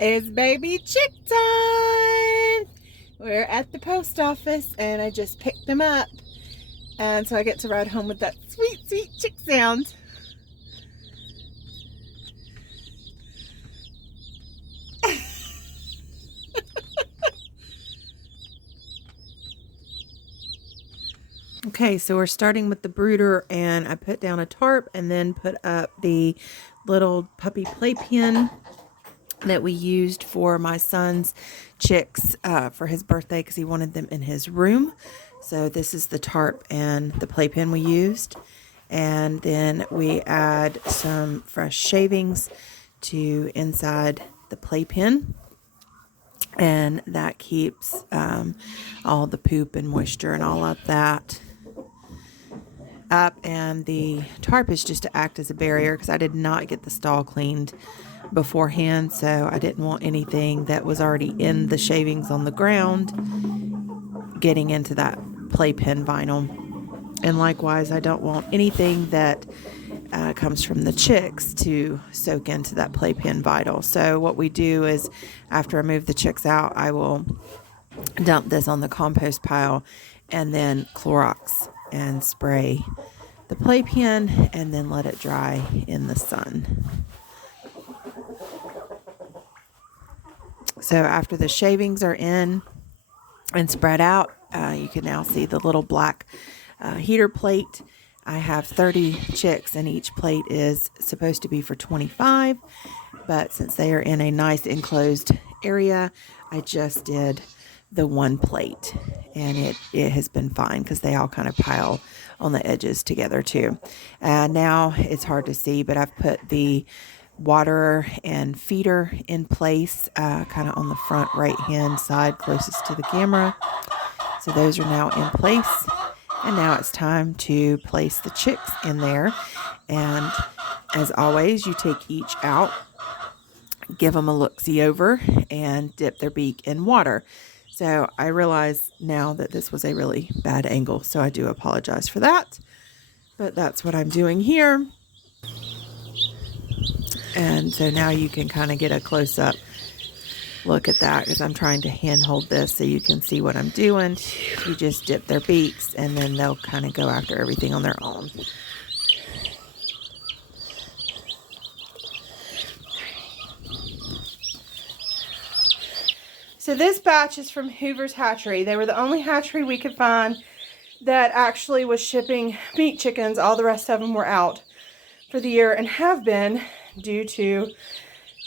It's baby chick time. We're at the post office and I just picked them up. And so I get to ride home with that sweet, sweet chick sound. Okay, so we're starting with the brooder, and I put down a tarp and then put up the little puppy playpen that we used for my son's chicks for his birthday because he wanted them in his room. So this is the tarp and the playpen we used. And then we add some fresh shavings to inside the playpen. And that keeps all the poop and moisture and all of that up. And the tarp is just to act as a barrier because I did not get the stall cleaned beforehand, so I didn't want anything that was already in the shavings on the ground getting into that playpen vinyl. And likewise, I don't want anything that comes from the chicks to soak into that playpen vinyl. So what we do is, after I move the chicks out, I will dump this on the compost pile and then Clorox and spray the playpen and then let it dry in the sun. So after the shavings are in and spread out, you can now see the little black heater plate. I have 30 chicks and each plate is supposed to be for 25, but since they are in a nice enclosed area, I just did the one plate, and it has been fine because they all kind of pile on the edges together too. Now it's hard to see, but I've put the water and feeder in place kind of on the front right hand side closest to the camera. So those are now in place, and now it's time to place the chicks in there. And as always, you take each out, give them a look-see over, and dip their beak in water. So I realize now that this was a really bad angle, so I do apologize for that, but that's what I'm doing here. And so now you can kind of get a close-up look at that because I'm trying to hand hold this so you can see what I'm doing. You just dip their beaks and then they'll kind of go after everything on their own. So this batch is from Hoover's Hatchery. They were the only hatchery we could find that actually was shipping meat chickens. All the rest of them were out for the year and have been due to,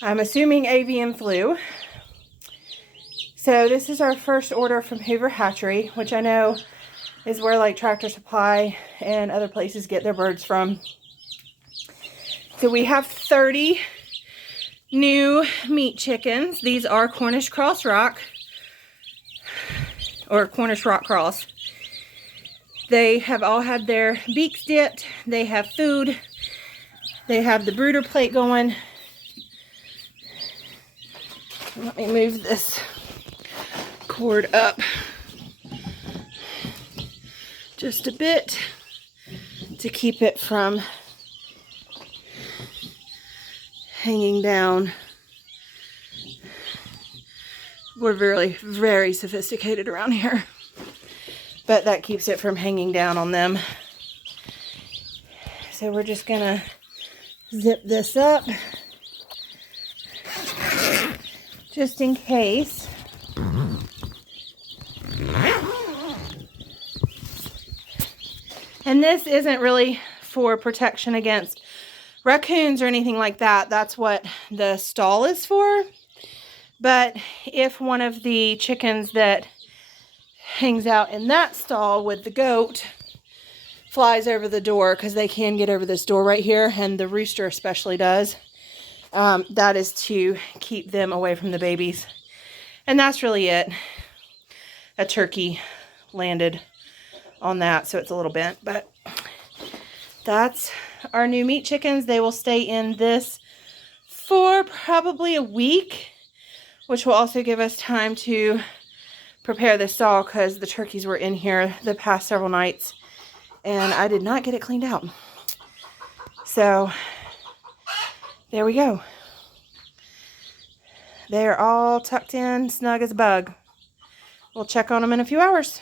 I'm assuming, avian flu. So this is our first order from Hoover Hatchery, which I know is where like Tractor Supply and other places get their birds from. So we have 30 new meat chickens. These are Cornish Cross Rock, or Cornish Rock Cross. They have all had their beaks dipped. They have food. They have the brooder plate going. Let me move this cord up just a bit to keep it from hanging down. We're very, very sophisticated around here, but that keeps it from hanging down on them. So we're just gonna zip this up just in case. And this isn't really for protection against raccoons or anything like that. That's what the stall is for. But if one of the chickens that hangs out in that stall with the goat flies over the door, because they can get over this door right here, and the rooster especially does, that is to keep them away from the babies. And that's really it. A turkey landed on that, so it's a little bent, but that's our new meat chickens. They will stay in this for probably a week, which will also give us time to prepare the stall because the turkeys were in here the past several nights and I did not get it cleaned out. So there we go. they're all tucked in, snug as a bug. We'll check on them in a few hours.